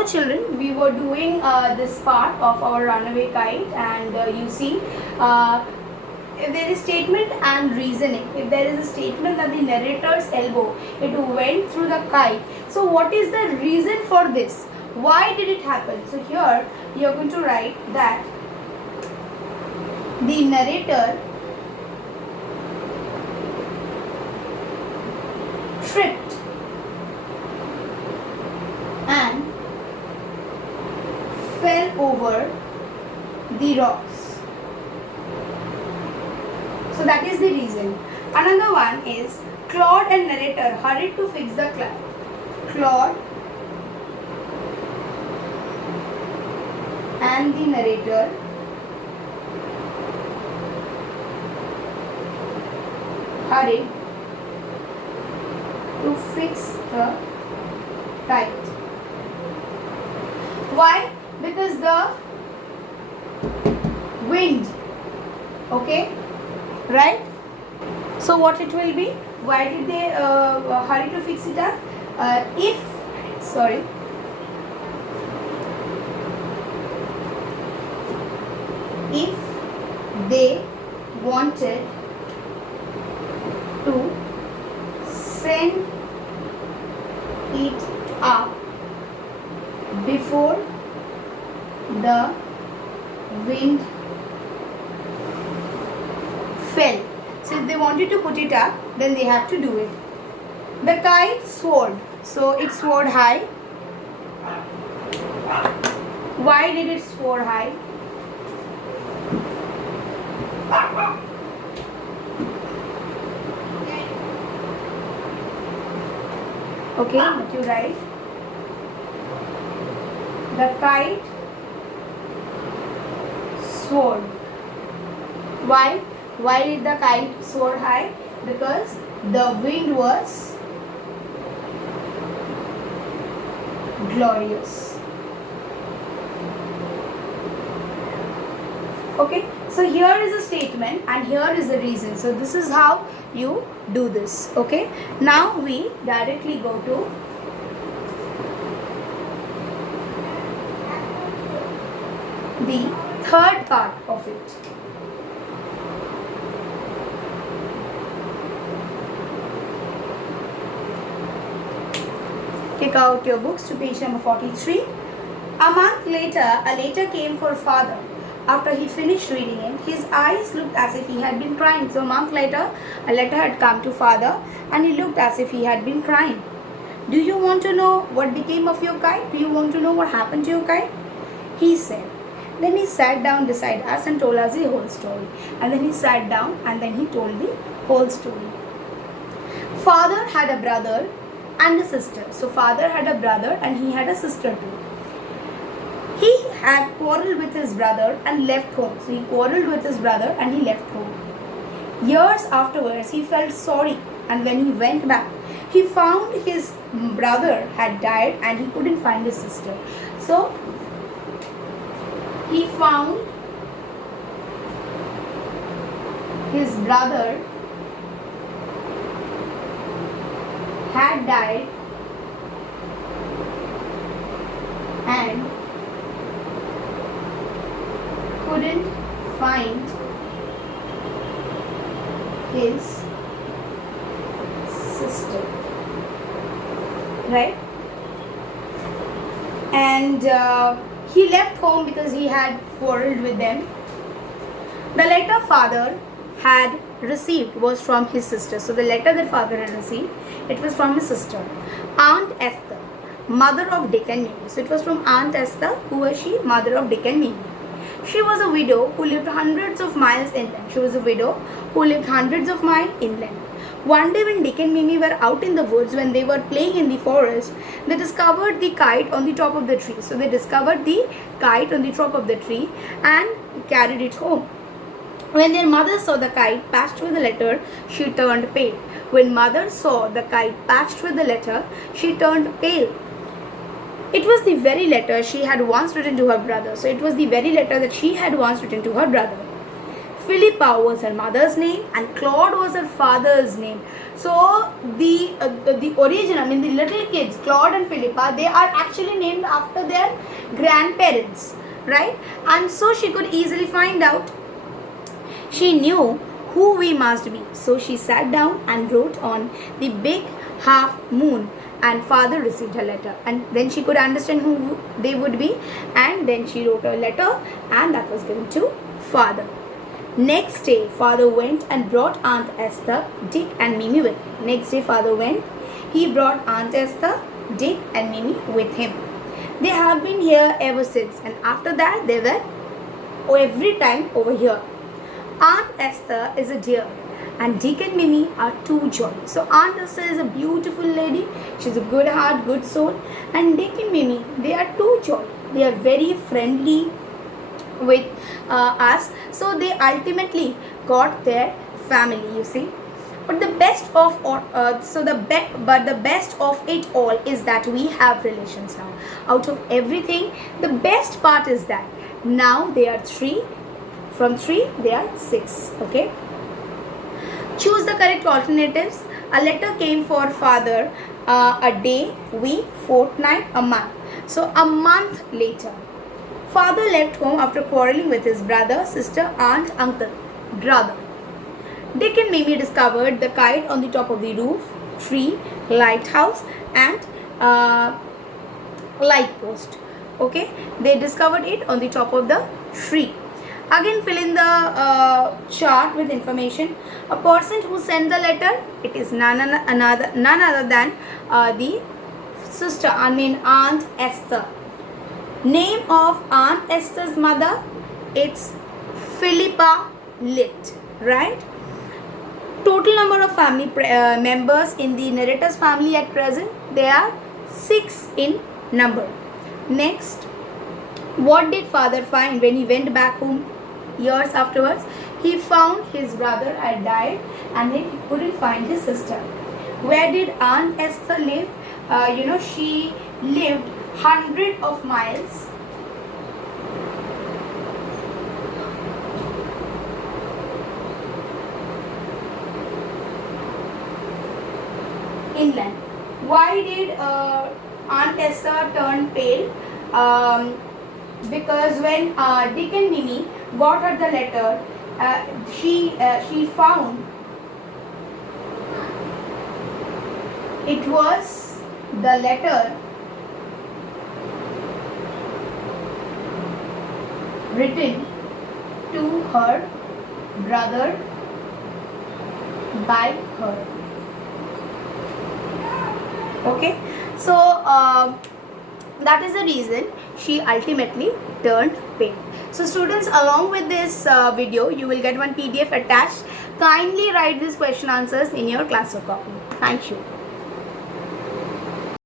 Hello children, we were doing this part of our runaway kite, and you see if there is statement and reasoning, if there is a statement that the narrator's elbow, it went through the kite. So what is the reason for this? Why did it happen? So here you are going to write that the narrator tripped and fell over the rocks. So that is the reason. Another one is Claude and narrator hurried to fix the kite. Claude and the narrator hurried to fix the kite. Why? Because the wind, okay, right? So what it will be? Why did they hurry to fix it up? If they wanted to send it up before the wind fell. So if they wanted to put it up, then they have to do it. The kite soared. So it soared high. Why did it soar high? Okay, what you write? The kite soared. Why? Why did the kite soar high? Because the wind was glorious. Okay, so here is a statement and here is the reason. So this is how you do this. Okay, now we directly go to the third part of it. Take out your books to page number 43. A month later, a letter came for father. After he finished reading it, his eyes looked as if he had been crying. So a month later, a letter had come to father and he looked as if he had been crying. Do you want to know what became of your kite? Do you want to know what happened to your kite? He said. Then he sat down beside us and told us the whole story. And then he sat down and then he told the whole story. Father had a brother and a sister. So father had a brother and he had a sister too. He had quarreled with his brother and left home. So he quarreled with his brother and he left home. Years afterwards, he felt sorry, and when he went back, he found his brother had died and he couldn't find his sister. So he found his brother had died and couldn't find his sister, right? And he left home because he had quarreled with them. The letter father had received was from his sister. So the letter that father had received, it was from his sister, Aunt Esther, mother of Dick and Mimi. So it was from Aunt Esther. Who was she? Mother of Dick and Mimi. She was a widow who lived hundreds of miles inland. One day when Dick and Mimi were out in the woods, when they were playing in the forest, they discovered the kite on the top of the tree. So they discovered the kite on the top of the tree and carried it home. When their mother saw the kite patched with a letter, she turned pale. When mother saw the kite patched with the letter, she turned pale. It was the very letter she had once written to her brother. So it was the very letter that she had once written to her brother. Philippa was her mother's name and Claude was her father's name. So the origin, I mean the little kids, Claude and Philippa, they are actually named after their grandparents, right? And so she could easily find out. She knew who we must be. So she sat down and wrote on the big half moon, and father received her letter, and then she could understand who they would be, and then she wrote a letter and that was given to father. Next day father went and brought Aunt Esther, Dick and Mimi with him. Next day father went, he brought Aunt Esther, Dick and Mimi with him. They have been here ever since, and after that they were every time over here. Aunt Esther is a dear and Dick and Mimi are too jolly. So Aunt Esther is a beautiful lady. She's a good heart, good soul. And Dick and Mimi, they are too jolly. They are very friendly with us. So they ultimately got their family, you see. But the best of the best of it all is that we have relations now. Out of everything, the best part is that now they are three. From 3 they are 6. Okay, choose the correct alternatives. A letter came for father, a day, week, fortnight, a month. So a month later father left home after quarreling with his brother, sister, aunt, uncle, brother. Dick and Mimi discovered the kite on the top of the roof, tree, lighthouse and light post. Okay, they discovered it on the top of the tree. Again, fill in the chart with information. A person who sent the letter, it is none other than the sister, I mean Aunt Esther. Name of Aunt Esther's mother, it's Philippa Litt, right? Total number of family members in the narrator's family at present, they are 6 in number. Next, what did father find when he went back home years afterwards? He found his brother had died and then he couldn't find his sister. Where did Aunt Esther live? She lived hundreds of miles inland. Why did Aunt Esther turn pale? Because when Dick and Mimi got her the letter, she found it was the letter written to her brother by her. Okay, so that is the reason she ultimately turned pale. So students, along with this video, you will get one PDF attached. Kindly write these question answers in your classwork copy. Thank you.